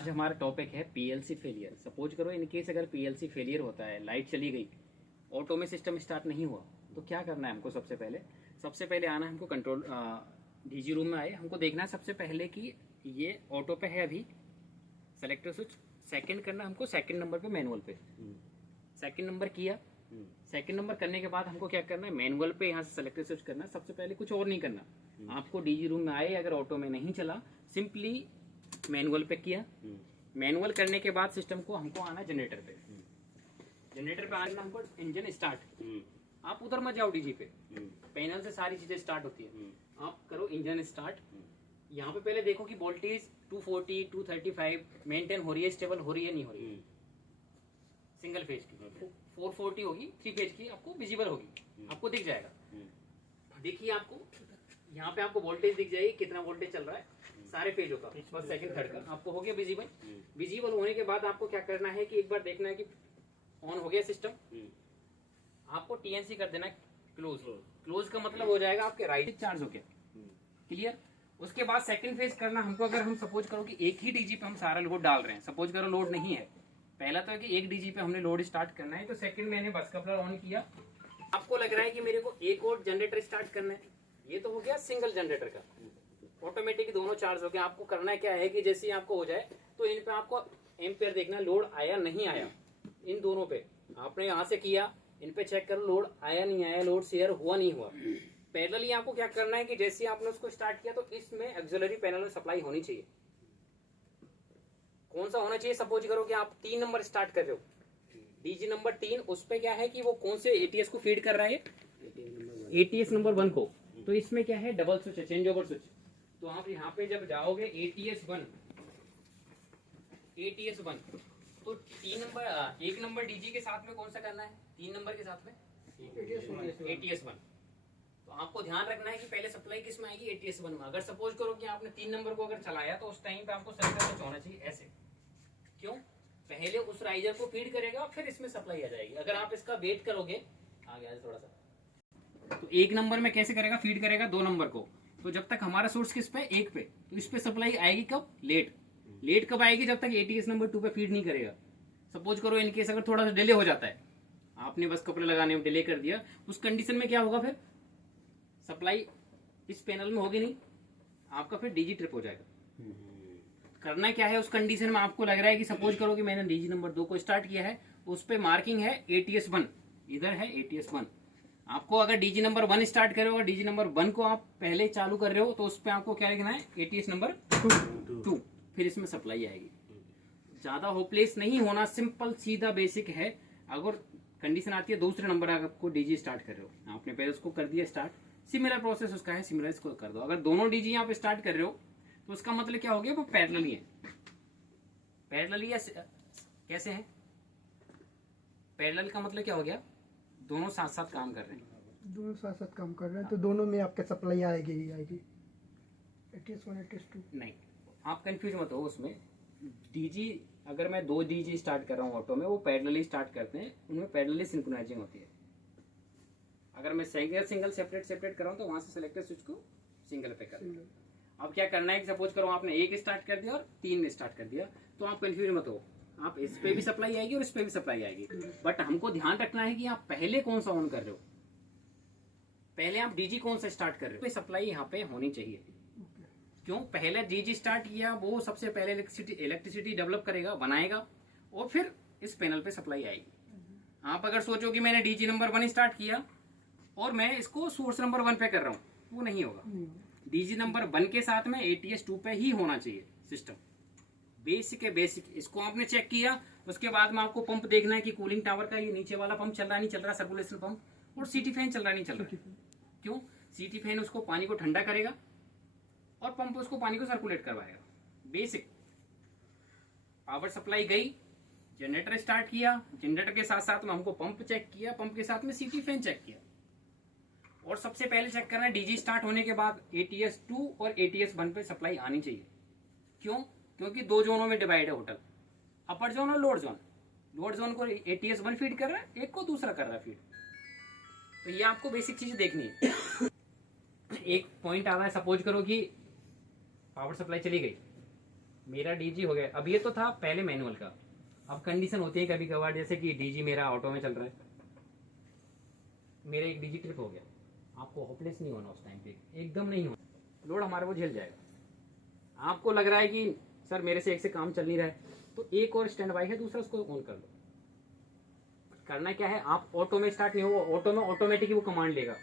आज हमारा टॉपिक है पीएलसी फेलियर। सपोज करो इन केस अगर पीएलसी फेलियर होता है, लाइट चली गई, ऑटो में सिस्टम स्टार्ट नहीं हुआ, तो क्या करना है हमको? सबसे पहले आना है हमको कंट्रोल डीजी रूम में आए, हमको देखना है सबसे पहले कि ये ऑटो पे है अभी, सेलेक्टर स्विच सेकंड करना हमको, सेकंड नंबर पे मैनुअल पे सेकंड नंबर किया। सेकंड नंबर करने के बाद हमको क्या करना है? मैनुअल पे यहाँ से सेलेक्टर स्विच करना है। सबसे पहले कुछ और नहीं करना, आपको डीजी रूम में आए, अगर ऑटो में नहीं चला सिंपली मैनुअल पे किया। मैनुअल करने के बाद सिस्टम को हमको आना जनरेटर पे, जनरेटर पे आना हमको इंजन स्टार्ट। आप उधर मत जाओ डीजी पे, पैनल से सारी चीजें स्टार्ट होती है। आप करो इंजन स्टार्ट। यहाँ पे पहले देखो कि वोल्टेज 240 235 मेंटेन हो रही है, स्टेबल हो रही है, नहीं हो रही है। सिंगल फेज की 440 होगी, 3 फेज की आपको विजिबल होगी, आपको दिख जाएगा। देखिए आपको यहाँ पे आपको वोल्टेज दिख जाएगी, कितना वोल्टेज चल रहा है सारे पेजों का, फर्स्ट सेकंड थर्ड का आपको हो गया विजिबल। विजिबल होने के बाद आपको क्या करना है कि एक बार देखना है कि ऑन हो गया सिस्टम, आपको टीएनसी कर देना है क्लोज। क्लोज का मतलब हो जाएगा आपके राइट चार्ज हो गया, क्लियर। उसके बाद सेकंड फेज करना हमको, अगर हम सपोज करो कि एक ही डीजी पे हम सारा लोड डाल रहे हैं, सपोज करो लोड नहीं है, पहला तो है कि एक डीजी पे हमने लोड स्टार्ट करना है, तो सेकंड मैंने बस कपलर ऑन किया। आपको लग रहा है कि मेरे को एक और जनरेटर स्टार्ट करना है, ये तो हो गया सिंगल जनरेटर का, ऑटोमेटिक दोनों चार्ज हो गया। आपको करना क्या है कि जैसे ही आपको हो जाए तो इन पे आपको एम्पेयर देखना, लोड आया नहीं आया, इन दोनों पे आपने यहाँ से किया, इन पे चेक करो लोड आया नहीं आया, लोड शेयर हुआ नहीं हुआ। पैरेलली आपको क्या करना है कि जैसे ही आपने उसको स्टार्ट किया तो इसमें ऑक्सिलरी पैनल में सप्लाई होनी चाहिए। कौन सा होना चाहिए? सपोज करो कि आप 3 नंबर स्टार्ट कर रहे हो, डीजी नंबर 3, उस पे क्या है कि वो कौन से एटीएस को फीड कर रहा है, एटीएस नंबर 1 को। तो इसमें क्या है, डबल स्विच है, चेंज ओवर स्विच। तो आप यहाँ पे जब जाओगे एटीएस 1 तो 3 नंबर 1 नंबर डीजी के साथ में कौन सा करना है? 3 नंबर के साथ में एटीएस 1। तो आपको ध्यान रखना है कि पहले सप्लाई किस में आएगी, एटीएस 1 में। अगर सपोज करो कि आपने 3 नंबर को अगर चलाया तो उस टाइम पे आपको सेलेक्टर स्विच होना चाहिए ऐसे। क्यों? पहले उस राइजर को फीड करेगा फिर इसमें सप्लाई आ जाएगी। अगर आप इसका वेट करोगे, आ गया थोड़ा सा, तो 1 नंबर में कैसे करेगा? फीड करेगा 2 नंबर को। तो जब तक हमारा सोर्स किस पे, 1 पे, तो इस पे सप्लाई आएगी कब? लेट कब आएगी? जब तक एटीएस नंबर 2 पे फीड नहीं करेगा। सपोज करो इनकेस अगर थोड़ा सा डिले हो जाता है, आपने बस कपड़े लगाने में डिले कर दिया, उस कंडीशन में क्या होगा? फिर सप्लाई इस पैनल में होगी नहीं, आपका फिर डीजी ट्रिप हो जाएगा। करना क्या है उस कंडीशन में? आपको लग रहा है कि सपोज करो कि मैंने डीजी नंबर 2 को स्टार्ट किया है, उस पे मार्किंग है एटीएस 1, इधर है एटीएस 1। आपको अगर डीजी नंबर 1 स्टार्ट कर रहे हो, अगर डीजी नंबर 1 को आप पहले चालू कर रहे हो, तो उस पे आपको क्या लिखना है? एटीएस नंबर 2, फिर इसमें सप्लाई आएगी। ज्यादा होपलेस नहीं होना, सिंपल सीधा बेसिक है। अगर कंडीशन आती है दूसरे नंबर आपको डीजी स्टार्ट कर रहे हो, आपने पहले उसको कर दिया स्टार्ट, सिमिलर प्रोसेस उसका है, सिमिलर इसको कर दो। अगर दोनों डीजी आप स्टार्ट कर रहे हो तो उसका मतलब क्या हो गया? वो पैरेलली है। पैरेलली कैसे है? पैरेलल का मतलब क्या हो गया? दोनों साथ साथ काम कर रहे हैं, दोनों साथ साथ काम कर रहे हैं, तो दोनों में आपके सप्लाई आएगी ही आएगी, एटीएस 1 एटीएस 2। नहीं, आप कंफ्यूज मत हो उसमें। डीजी अगर मैं 2 डीजी स्टार्ट कर रहा हूँ ऑटो में, वो पैरेलली स्टार्ट करते हैं, उनमें पैरेलली सिंक्रोनाइजिंग होती है। अगर मैं सिंगल सेपरेट कर रहा हूँ तो वहां से सेलेक्टर स्विच को सिंगल पे कर। अब क्या करना है कि सपोज करो आपने 1 स्टार्ट कर दिया और 3 स्टार्ट कर दिया, तो आप कंफ्यूज मत हो, आप इस पे भी सप्लाई आएगी और इस पे भी सप्लाई आएगी। बट हमको ध्यान रखना है कि आप पहले कौन सा ऑन कर रहे हो, पहले आप डीजी कौन सा स्टार्ट कर रहे हो, सप्लाई यहाँ पे होनी चाहिए। क्यों? पहले डीजी स्टार्ट किया, वो सबसे पहले इलेक्ट्रिसिटी डेवलप करेगा, बनाएगा, और फिर इस पैनल पे सप्लाई आएगी। आप अगर सोचो कि मैंने डीजी नंबर 1 स्टार्ट किया और मैं इसको सोर्स नंबर 1 पे कर रहा हूँ, वो नहीं होगा। डीजी नंबर 1 के साथ में एटीएस 2 पे ही होना चाहिए सिस्टम। बेसिक है बेसिक। इसको आपने चेक किया, उसके बाद में आपको पंप देखना है कि कूलिंग टावर का ये नीचे वाला पंप चल रहा नहीं चल रहा, सर्कुलेशन पंप, और सीटी फैन चल रहा नहीं चल रहा। क्यों? सीटी फैन उसको पानी को ठंडा करेगा और पंप उसको पानी को सर्कुलेट करवाएगा। बेसिक। पावर सप्लाई गई, जनरेटर स्टार्ट किया, जनरेटर के साथ साथ में हमको पंप चेक किया, पंप के साथ में सीटी फैन चेक किया, और सबसे पहले चेक करना है डीजी स्टार्ट होने के बाद एटीएस 2 और एटीएस 1 पे सप्लाई आनी चाहिए। क्यों? क्योंकि 2 जोनों में डिवाइड है होटल, अपर जोन और लोअर जोन। लोअर जोन को एटीएस 1 फीड कर रहा है, एक को दूसरा कर रहा है फीड। तो ये आपको बेसिक चीज देखनी है। एक पॉइंट आ रहा है, सपोज करो कि पावर सप्लाई चली गई, मेरा डीजी हो गया। अब ये तो था पहले मैनुअल का। अब कंडीशन होती है कभी कभार, जैसे कि डीजी मेरा ऑटो में चल रहा है, मेरा एक डीजी ट्रिप हो गया, आपको होपलेस नहीं होना उस टाइम पे, एकदम नहीं होना, लोड हमारे को झेल जाएगा। आपको लग रहा है कि सर मेरे से एक से काम चल नहीं रहा है, तो एक और स्टैंड बाई है दूसरा, उसको ऑन कर लो। करना क्या है, आप ऑटो में स्टार्ट नहीं होगा, ऑटो में ऑटोमेटिक वो कमांड लेगा,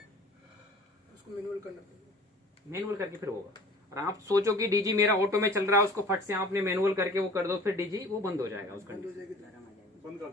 उसको मैनुअल करना पड़ेगा। मैनुअल करके फिर होगा। और आप सोचो कि डीजी मेरा ऑटो में चल रहा है, उसको फट से आपने मैनुअल करके वो कर दो, फिर डीजी वो बंद हो जाएगा, उसका बंद हो जाएगी तो बंद कर